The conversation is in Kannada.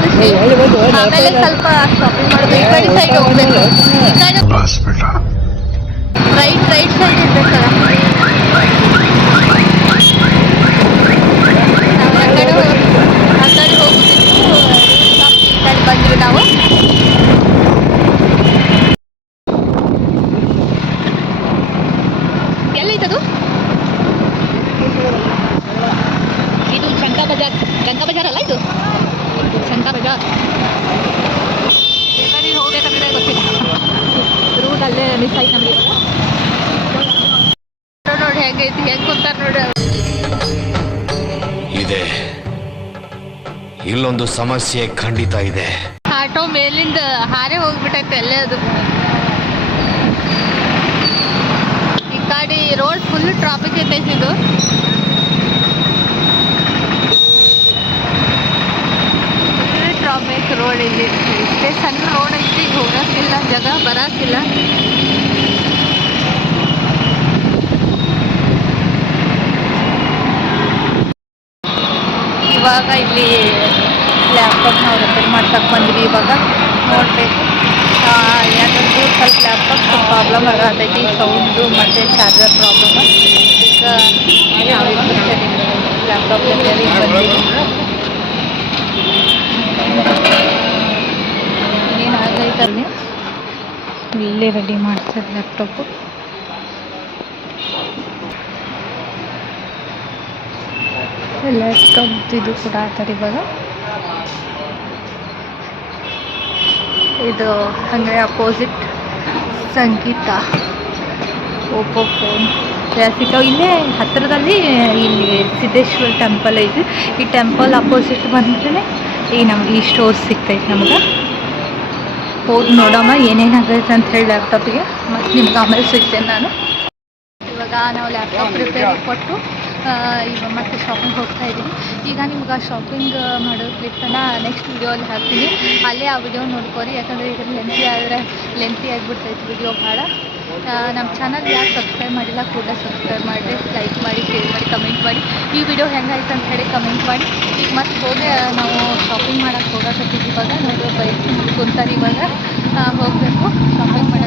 ಖುಷಿ. ಆಮೇಲೆ ಸ್ವಲ್ಪ ಶಾಪಿಂಗ್ ಮಾಡೋದು, ಈ ಕಡೆ ಸೈಡ್ ಹೋಗ್ಬೇಕು, ಈ ಕಡೆ ರೈಟ್ ಸೈಡ್ ಇರ್ಬೇಕಲ್ಲ. ನಾವು ಆ ಕಡೆ ಹೋಗ್ಬಿಟ್ಟು ಈ ಕಡೆ ಬಂದ್ವಿ ನಾವು. ಎಲ್ಲೈತದು? ಇದು ಶಂಕಾ ಬಜಾರ್ ಅಲ್ಲ, ಇದು ಶಂಕಾ ಬಜಾರ್. ಬೇಕಾದ್ರೆ ಹೋಗ್ಬೇಕಂದ್ರೆ ಗೊತ್ತಿಲ್ಲ, ರೂಟ್ ಅಲ್ಲೇ ಮಿಸ್ ಆಯ್ತು ನಮಗೆ. ನೋಡಿ ಹೆಂಗೈತಿ, ಹೆಂಗ್ ಕೂತಾರ ನೋಡಿ. ಇದೆ, ಇಲ್ಲೊಂದು ಸಮಸ್ಯೆ ಖಂಡಿತ ಇದೆ. ಆಟೋ ಮೇಲಿಂದ ಹಾರೆ ಹೋಗ್ಬಿಟ್ಟೈತೆ ಅಲ್ಲೇ ಅದು. ಈ ಕಡೆ ರೋಡ್ ಫುಲ್ ಟ್ರಾಫಿಕ್ ಐತೈತಿ. ಇದು ಟ್ರಾಫಿಕ್ ರೋಡ್. ಇಲ್ಲಿ ಇಷ್ಟೇ ಸಣ್ಣ ರೋಡ್ ಐತಿ, ಹೋಗಕ್ಕಿಲ್ಲ, ಜಾಗ ಬರಕ್ಕಿಲ್ಲ. ಇವಾಗ ಇಲ್ಲಿ ಲ್ಯಾಪ್ಟಾಪ್ ನಾವು ರಿಪೇರ್ ಮಾಡ್ಸಕ್ಕೆ ಬಂದ್ವಿ. ಇವಾಗ ನೋಡಬೇಕು, ಯಾಕಂದ್ರೆ ಸ್ವಲ್ಪ ಲ್ಯಾಪ್ಟಾಪ್ ಪ್ರಾಬ್ಲಮ್ ಆಗತೈತಿ, ಸೌಂಡು ಮತ್ತು ಚಾರ್ಜರ್ ಪ್ರಾಬ್ಲಮ್. ಈಗ ನಾವಿಬ್ಬರು ಸರಿ ಲ್ಯಾಪ್ಟಾಪ್ ರಿಪೇರಿಗೆ ಬಂದೀವಿ. ಏನಾಗೈತಲ್ಲಿ ಇಲ್ಲೇ ರೆಡಿ ಮಾಡ್ತಾರೆ ಲ್ಯಾಪ್ಟಾಪು. ಲ್ಯಾಪ್ಟಾಪ್ ಇದು ಕೂಡ ಆಗ್ತಾರೆ ಇವಾಗ. ಇದು ಅಂದರೆ ಅಪೋಸಿಟ್ ಸಂಗೀತ ಓಪೋ ಫೋನ್ ಸಿಗ್ತಾವೆ ಇಲ್ಲೇ ಹತ್ತಿರದಲ್ಲಿ. ಇಲ್ಲಿ ಸಿದ್ದೇಶ್ವರ ಟೆಂಪಲ್ ಐತಿ, ಈ ಟೆಂಪಲ್ ಅಪೋಸಿಟ್ ಬಂದ್ರೆ ನಮ್ಗೆ ಈ ಸ್ಟೋರ್ ಸಿಗ್ತೈತೆ. ನಮ್ಗೆ ಹೋಗಿ ನೋಡಮ್ಮ ಏನೇನಾಗೈತೆ ಅಂತ ಹೇಳಿ ಲ್ಯಾಪ್ಟಾಪಿಗೆ. ಮತ್ತು ನಿಮ್ಗೆ ಆಮೇಲೆ ಸಿಗ್ತೇನೆ ನಾನು. ಇವಾಗ ನಾವು ಲ್ಯಾಪ್ಟಾಪ್ ರಿಪೇರಿ ಕೊಟ್ಟು ಈಗ ಮತ್ತೆ ಶಾಪಿಂಗ್ ಹೋಗ್ತಾ ಇದ್ದೀವಿ. ಈಗ ನಿಮ್ಗೆ ಆ ಶಾಪಿಂಗ್ ಮಾಡೋ ಕ್ಲಿಪ್ಪನ್ನು ನೆಕ್ಸ್ಟ್ ವಿಡಿಯೋಲ್ಲಿ ಹಾಕ್ತೀನಿ, ಅಲ್ಲೇ ಆ ವಿಡಿಯೋ ನೋಡ್ಕೊರಿ. ಯಾಕಂದರೆ ಈಗ ಲೆಂತಿ ಆಗಿಬಿಡ್ತೈತೆ ವಿಡಿಯೋ ಭಾಳ. ನಮ್ಮ ಚಾನಲ್ ಯಾರು ಸಬ್ಸ್ಕ್ರೈಬ್ ಮಾಡಿಲ್ಲ ಕೂಡ ಸಬ್ಸ್ಕ್ರೈಬ್ ಮಾಡಿರಿ, ಲೈಕ್ ಮಾಡಿ, ಶೇರ್ ಮಾಡಿ, ಕಮೆಂಟ್ ಮಾಡಿ. ಈ ವಿಡಿಯೋ ಹೆಂಗಾಯ್ತು ಅಂತ ಹೇಳಿ ಕಮೆಂಟ್ ಮಾಡಿ. ಈಗ ಮತ್ತೆ ಹೋಗಿ ನಾವು ಶಾಪಿಂಗ್ ಮಾಡೋಕ್ಕೆ ಹೋಗಕತ್ತೀವಿ. ಇವಾಗ ನೋಡಿ ಬೈಕ್ ಕುಂತಾರೆ, ಇವಾಗ ಹೋಗಬೇಕು ಶಾಪಿಂಗ್ ಮಾಡಿ.